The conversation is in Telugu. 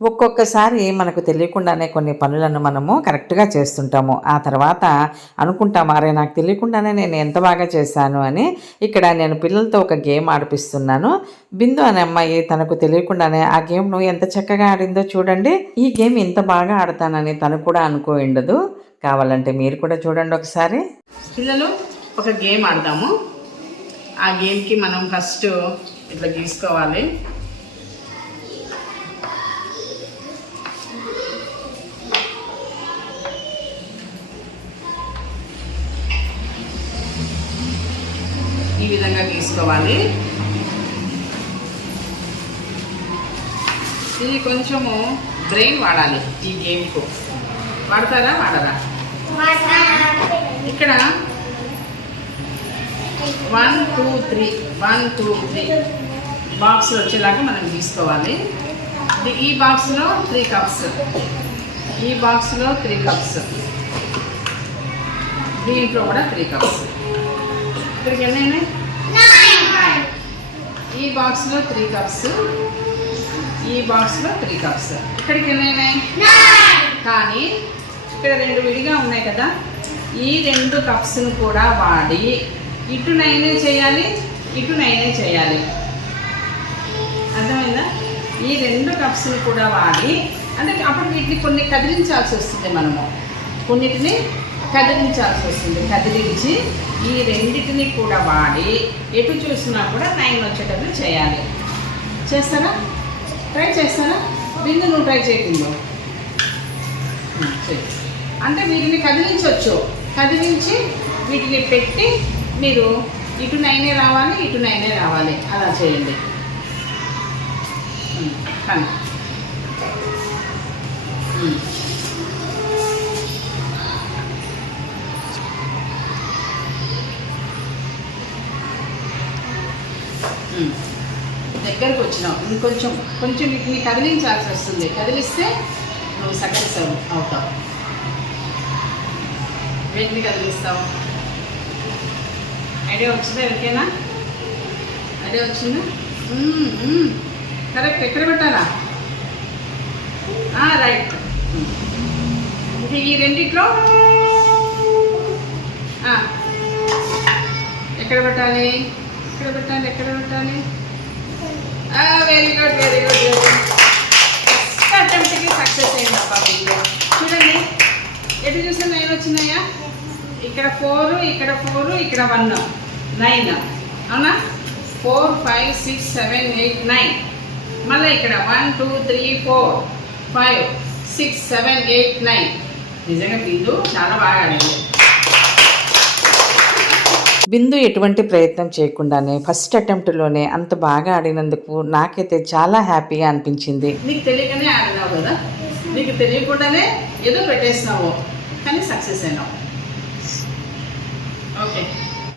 ఒక్కొక్కసారి మనకు తెలియకుండానే కొన్ని పనులను మనము కరెక్ట్గా చేస్తుంటాము. ఆ తర్వాత అనుకుంటాం అరే నాకు తెలియకుండానే నేను ఎంత బాగా చేశాను అని ఇక్కడ నేను పిల్లలతో ఒక గేమ్ ఆడిపిస్తున్నాను. బిందు అనే అమ్మాయి తనకు తెలియకుండానే ఆ గేమ్ను ఎంత చక్కగా ఆడిందో చూడండి. ఈ గేమ్ ఇంత బాగా ఆడతానని తను కూడా అనుకోండదు కావాలంటే మీరు కూడా చూడండి ఒకసారి. పిల్లలు ఒక గేమ్ ఆడదాము. ఆ గేమ్కి మనం ఫస్ట్ ఇట్లా గీసుకోవాలి. ఈ విధంగా తీసుకోవాలి ఇది కొంచెము బ్రెయిన్ వాడాలి ఈ గేమ్కు. వాడతారా? వాడరా? ఇక్కడ one two three one two three box వచ్చేలాగా మనం తీసుకోవాలి ఈ బాక్స్లో త్రీ కప్స్. ఈ బాక్స్లో త్రీ కప్స్. దీంట్లో కూడా త్రీ కప్స్. ఇక్కడికి ఎన్ని. ఈ బాక్స్లో త్రీ కప్స్ ఈ బాక్స్లో త్రీ కప్స్ ఇక్కడికి ఎన్ని కానీ ఇక్కడ రెండు విడిగా ఉన్నాయి కదా. ఈ రెండు కప్స్ను కూడా వాడి ఇటు నైనే చేయాలి ఇటు నైనే చేయాలి. అర్థమైందా? ఈ రెండు కప్స్ని కూడా వాడి అంటే అప్పుడు వీటిని కొన్ని కదిలించాల్సి వస్తుంది మనము. కొన్నిటిని కదిలించాల్సి వస్తుంది. కదిలించి ఈ రెండింటిని కూడా వాడి ఎటు చూసినా కూడా నైన్ వచ్చేటట్లు చేయాలి. చేస్తారా? ట్రై చేస్తారా? బిందు నువ్వు ట్రై చేయకుండా అంటే వీటిని కదిలించవచ్చు కదిలించి వీటిని పెట్టి మీరు ఇటు నైనే రావాలి ఇటు నైనే రావాలి. అలా చేయండి. ఉమ్, కానీ. దగ్గరకు వచ్చినావు. ఇంకొంచెం కొంచెం వీటిని కదిలించాల్సి వస్తుంది. కదిలిస్తే నువ్వు సక్సెస్ అవుతావు. వీటిని కదిలిస్తావు? ఐడియా వచ్చిందా ఎవరికైనా? ఐడియా వచ్చిందా? కరెక్ట్. ఎక్కడ పెట్టాలా? రైట్. మ్మ్. ఈ రెండిట్లో? ఎక్కడ పెట్టాలి? ఎక్కడ పెట్టాలి? ఎక్కడ పెట్టాలి? Very good very good very first అటెంప్ట్కి success అయింది అబ్బా చూడండి ఎటు చూస్తే నైన్ వచ్చినాయా? ఇక్కడ ఫోర్ ఇక్కడ ఫోర్ ఇక్కడ వన్ నైన్ అవునా? Four five six seven eight nine మళ్ళీ ఇక్కడ one two three four five six seven eight nine నిజంగా బిందు చాలా బాగా ఆడింది బిందు ఎటువంటి ప్రయత్నం చేయకుండానే ఫస్ట్ అటెంప్ట్లోనే అంత బాగా ఆడినందుకు నాకైతే చాలా హ్యాపీగా అనిపించింది. నీకు తెలియకనే ఆడినావు కదా? నీకు తెలియకుండానే ఏదో పెట్టేసినావు. కానీ సక్సెస్ అయినావు. ఓకే.